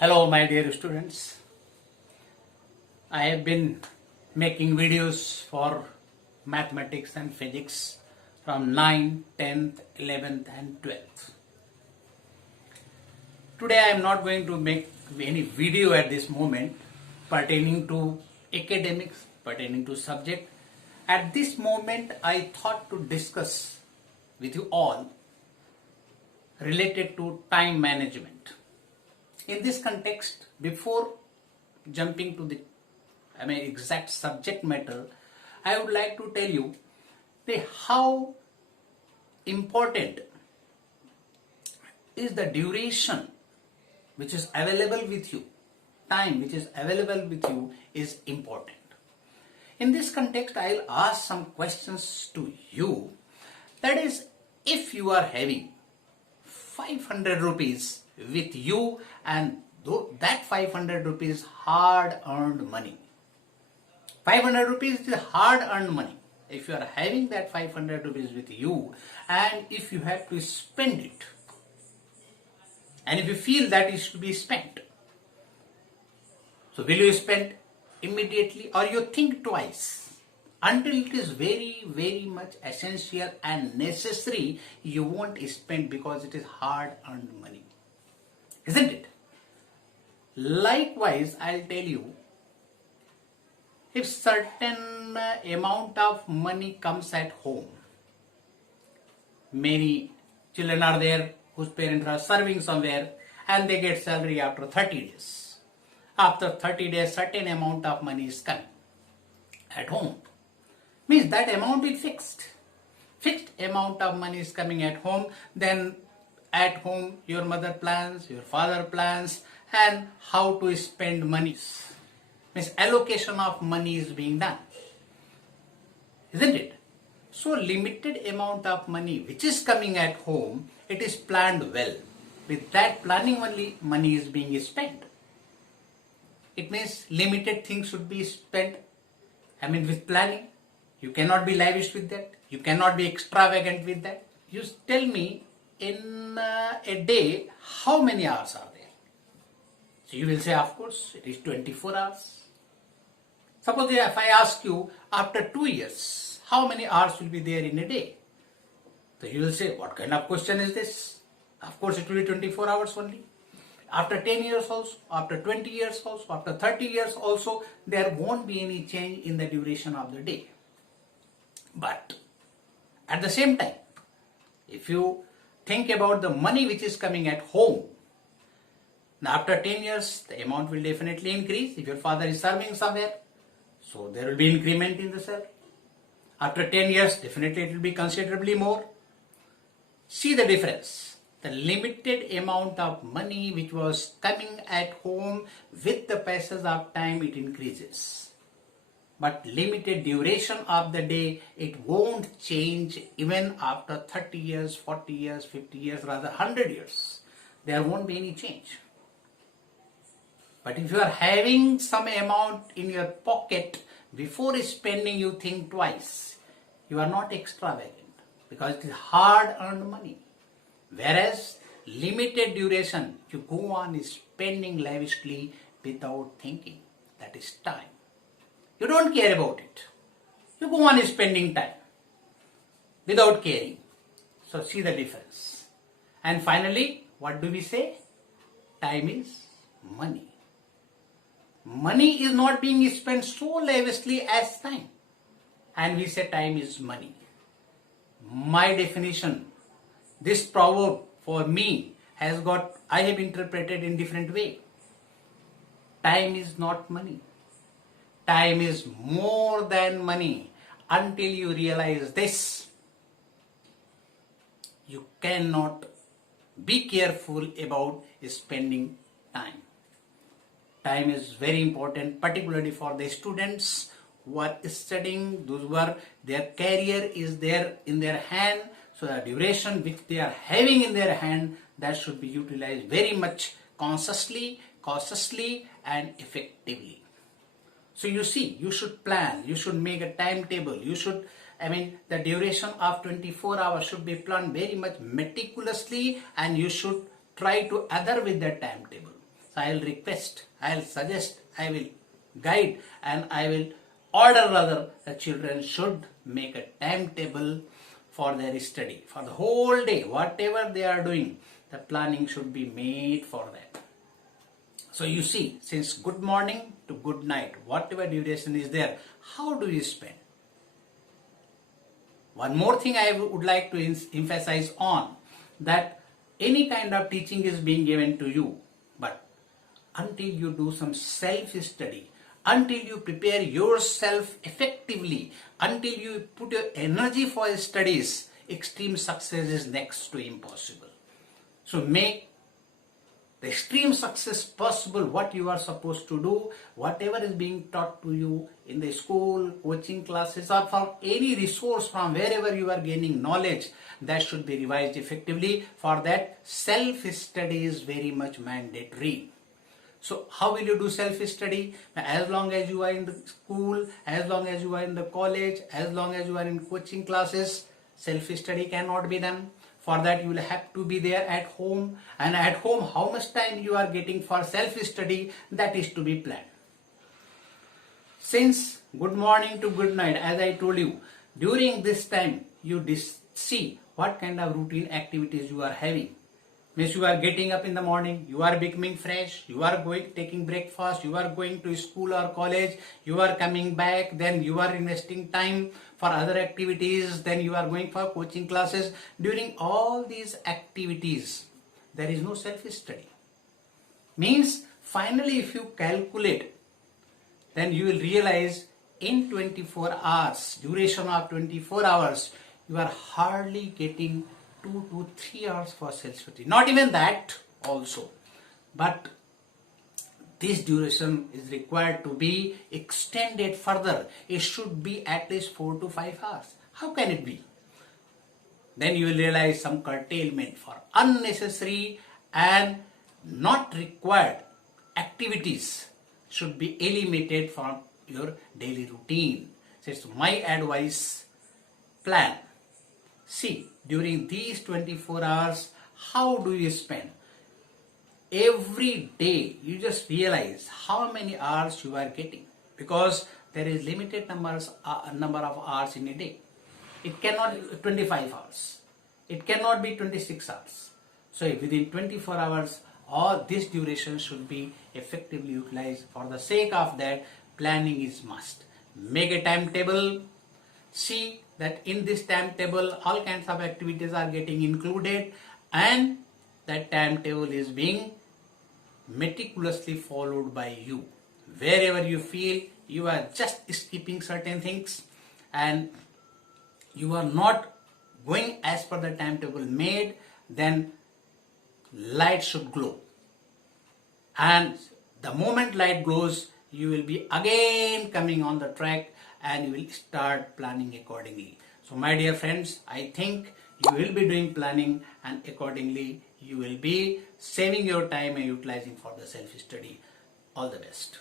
Hello, my dear students. I have been making videos for mathematics and physics from 9th, 10th, 11th, and 12th. Today I am not going to make any video at this moment pertaining to academics, pertaining to subject. At this moment I thought to discuss with you all related to time management. In this context, before jumping to the exact subject matter, I would like to tell you how important is the duration which is available with you. Time which is available with you is important. In this context, I will ask some questions to you. That is, if you are having 500 rupees with you and that 500 rupees hard earned money. 500 rupees is hard earned money. If you are having that 500 rupees with you and if you have to spend it and if you feel that is to be spent, so will you spend immediately or you think twice until it is very, very much essential and necessary? You won't spend because it is hard earned money, isn't it? Likewise, I'll tell you, if certain amount of money comes at home, many children are there whose parents are serving somewhere and they get salary after 30 days. After 30 days, certain amount of money is coming at home. Means that amount is fixed. Fixed amount of money is coming at home. Then at home your mother plans, your father plans, and how to spend money. Means allocation of money is being done, isn't it? So limited amount of money which is coming at home, it is planned well. With that planning only money is being spent. It means limited things should be spent. With planning. You cannot be lavish with that. You cannot be extravagant with that. You tell me, in a day, how many hours are there? So you will say, of course, it is 24 hours. Suppose if I ask you, after 2 years, how many hours will be there in a day? So you will say, what kind of question is this? Of course, it will be 24 hours only. After 10 years also, after 20 years also, after 30 years also, there won't be any change in the duration of the day. But at the same time, if you think about the money which is coming at home, now after 10 years, the amount will definitely increase. If your father is serving somewhere, so there will be increment in the salary. After 10 years, definitely it will be considerably more. See the difference. The limited amount of money which was coming at home, with the passage of time it increases. But limited duration of the day, it won't change even after 30 years, 40 years, 50 years, rather 100 years. There won't be any change. But if you are having some amount in your pocket, before spending you think twice. You are not extravagant because it is hard earned money. Whereas limited duration, you go on spending lavishly without thinking. That is time. You don't care about it. You go on spending time without caring. So see the difference. And finally, what do we say? Time is money. Money is not being spent so lavishly as time. And we say time is money. My definition, this proverb for me I have interpreted in different way. Time is not money. Time is more than money. Until you realize this, you cannot be careful about spending time. Time is very important, particularly for the students who are studying, those who are, their career is there in their hand. So the duration which they are having in their hand, that should be utilized very much consciously, cautiously and effectively. So you see, you should plan, you should make a timetable, you should, the duration of 24 hours should be planned very much meticulously and you should try to adhere with that timetable. So I will request, I will suggest, I will guide, and I will order rather the children should make a timetable for their study. For the whole day, whatever they are doing, the planning should be made for that. So you see, since good morning to good night, whatever duration is there, how do you spend? One more thing I would like to emphasize on, that any kind of teaching is being given to you, but until you do some self-study, until you prepare yourself effectively, until you put your energy for studies, extreme success is next to impossible. So make the extreme success possible. What you are supposed to do, whatever is being taught to you in the school, coaching classes, or from any resource from wherever you are gaining knowledge, that should be revised effectively. For that, self-study is very much mandatory. So how will you do self-study? As long as you are in the school, as long as you are in the college, as long as you are in coaching classes, self-study cannot be done. For that, you will have to be there at home. And at home, how much time you are getting for self-study, that is to be planned. Since good morning to good night, as I told you, during this time, you see what kind of routine activities you are having. Means you are getting up in the morning, you are becoming fresh, you are taking breakfast, you are going to school or college, you are coming back, then you are investing time for other activities, then you are going for coaching classes. During all these activities, there is no self-study. Means finally if you calculate, then you will realize in 24 hours, duration of 24 hours, you are hardly getting 2 to 3 hours for self-study. Not even that also. But this duration is required to be extended further. It should be at least 4 to 5 hours. How can it be? Then you will realize some curtailment for unnecessary and not required activities should be eliminated from your daily routine. So it's my advice, plan. See, during these 24 hours, how do you spend? Every day, you just realize how many hours you are getting, because there is limited number of hours in a day. It cannot be 25 hours. It cannot be 26 hours. So within 24 hours, all this duration should be effectively utilized. For the sake of that, planning is must. Make a timetable. See that in this timetable all kinds of activities are getting included, and that timetable is being meticulously followed by you. Wherever you feel you are just skipping certain things and you are not going as per the timetable made, then light should glow. And the moment light glows, you will be again coming on the track and you will start planning accordingly. So my dear friends, I think you will be doing planning, and accordingly you will be saving your time and utilizing for the self-study. All the best.